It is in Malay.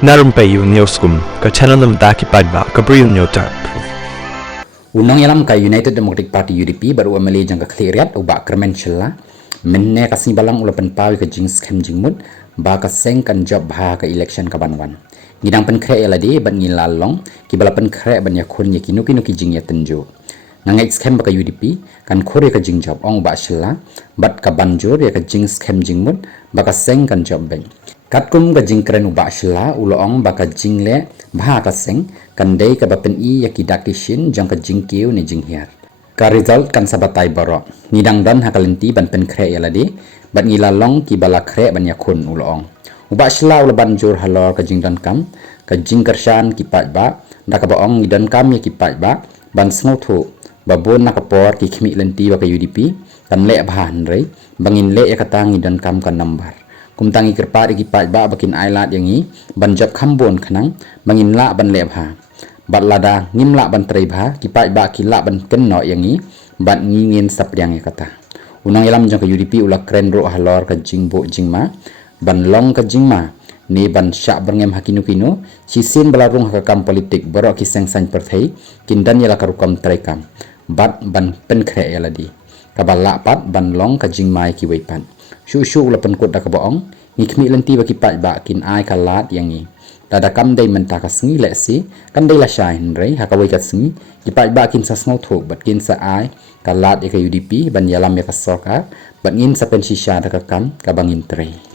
Na Rympei U ka channel nabynta ki paidbah ka Bri U Hynñiewtrep. Unang ïalam ka United Democratic Party UDP baru amali jang ka kliriat ubak kermen chella menne kasni balang ulapan pawi ka jing scam jing mud ba ka seng kan job bah ka election ka banwan ngidang pen kre eladi ban ngilalong ki balapan kre ban yakun ya kinu ki jing ya tenjo ngeit scam ba ka UDP kan khore ka jing job ong ba chella bat ka banjur ya ka jing scam jing mud ba ka seng kan job beiñ katkum ka jing kren ubak chella uloong ba ka jing le bah ka seng kan dei ka bapen i ya ki dakishin jang ka jing kiu ni jing hiar ka result kan sabatai baroh nidang dan hakalenti ban pen kre eladi ban ngilalong ki bala kre ban yakun uloong ubak chella ula banjur halor ka jing dan kam ka jing Kyrshan ki paidbah da ka baong ngidan kam ya ki paidbah ban snothu babon na kapor ki khmi lenti ba ka UDP kan le bahan rei bangin le ya katang ngidan kam kan number kumtangi kerpat ki paidbah bakin ailad yangi ban job khambon khanang bangin la ban le bha bat lada ngimla ban trei bha ki paidbah ki la ban ken no yangi ban ngingin sapryang ya kata unang ïalam jang ka UDP ula kren ro halor ka jingbo jingma ban long ka jingma ni ban syak berngem hakinu kinu sisin belarung hakam politik baroh ki sengsan perthei kindan yala karukam trekam bat ban pen kre eladi kabala pat ban long ka jingmai ki weipan shu ula pen kut da ka baong ngikmi lenti ba ki paidbah kin ai kalat yangi lada kam dei menta ka sngi le si kan dei la shain rei hakawai ka sngi ki paidbah kin sa sngo tho bat kin sa ai kalat ya ka UDP ban yalam ya ka Sorkar bat ngin sa pen shisha da ka kam ka bangin trei